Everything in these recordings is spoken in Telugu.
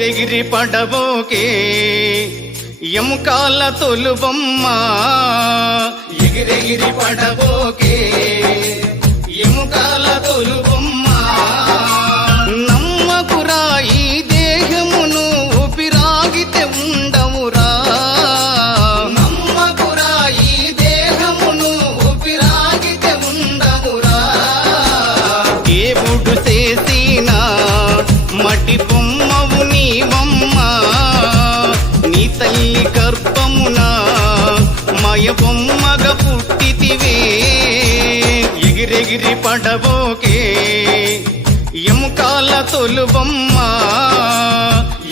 ఎగిరెగిరి పడబోకే ఎముకాల తొలుబొమ్మ ఎగిరెగిరి పడబోకే ఎముకాల తొలుబొమ్మ నమ్మకురా ఈ దేహమును ఊపిరాగితే ఉండవురా నమ్మకురా ఈ దేహమును ఊపిరాగితే ఉండవురా దేవుడు చేసిన మటి బొమ్మవు నీవమ్మ నీ తల్లి గర్భమున మయ బొమ్మగా పుట్టితివే ఎగిరెగిరి పడబోకే ఎముకాల తొలుబొమ్మ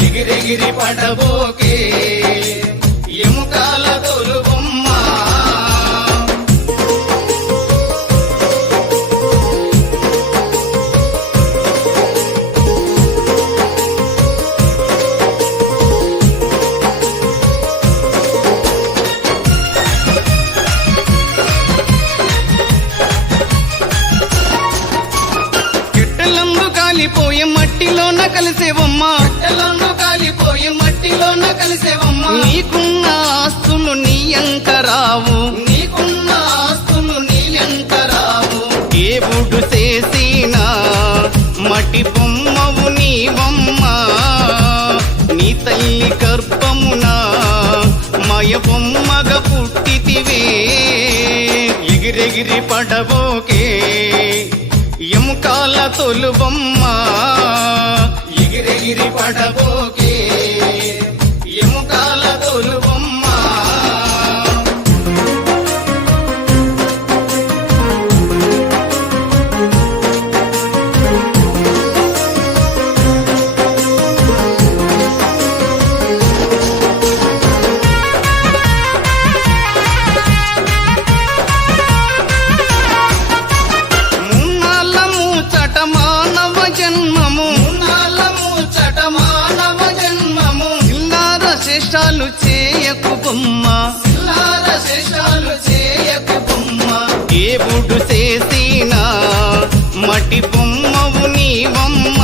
ఎగిరెగిరి పడబోకే ఎముకాల తొలుబొమ్మ కాలిపోయే మట్టిలోన కలిసేవమ్మ కట్టెలను కాలిపోయే మట్టిలోన కలిసేవమ్మ నీకున్న ఆస్తులు నీ అంకరావు నీకున్న ఆస్తులు నీ అంకరావు దేవుడు చేసిన మట్టి బొమ్మవు నీవమ్మ నీ తల్లి గర్భమున మయ బొమ్మగా పుట్టితివే ఎగిరెగిరి పడబోకే ఎముకాల తొలుబొమ్మ ఎగిరెగిరి పడబోకే ఎముకాల తొలుబొమ్మ శేషాలు చేయకు బొమ్మ సిల్లార శేషాలు చేయకు బొమ్మ దేవుడు చేసిన మటి బొమ్మవు నీవమ్మ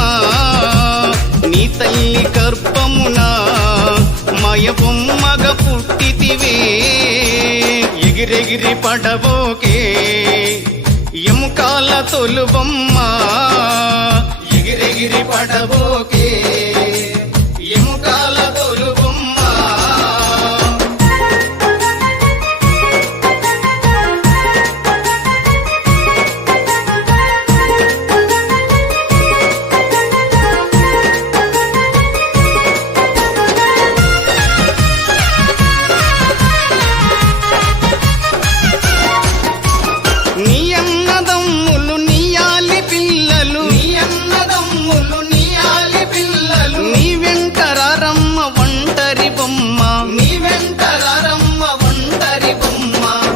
నీ తల్లి గర్భమున మయ బొమ్మగా పుట్టితివే ఎగిరెగిరి పడబోకే ఎముకాల తొలుబొమ్మ ఎగిరెగిరి పడబోకే ఎముకాల తొలుబొమ్మ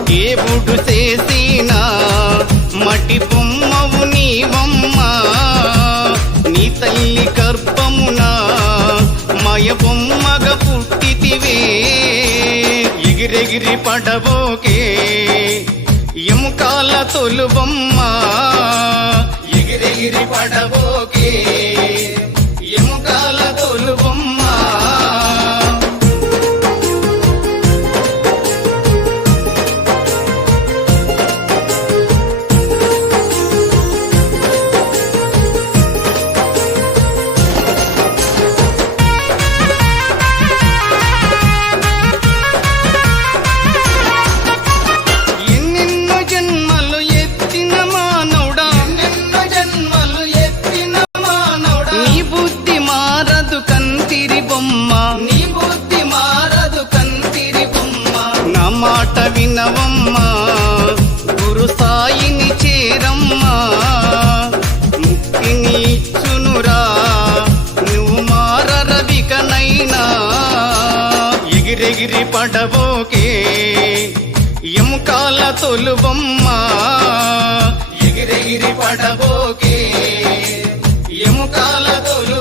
దేవుడు చేసిన మటి బొమ్మవు నీవమ్మ నీ తల్లి గర్భమున మయ బొమ్మగా పుట్టితివే ఎగిరెగిరి పడబోకే ఎముకాల తొలుబొమ్మ ఎగిరెగిరి పడబోకే ఎముకాల తొలుబొమ్మ మాట వినవమ్మ గురు సాయిని చేరమ్మ ముక్తిని ఇచ్చునురా నువ్వు మారరవికనైనా ఎగిరెగిరి పడబోకే ఎముకాల తొలుబొమ్మ ఎగిరెగిరి పడబోకే ఎముకాల తొలు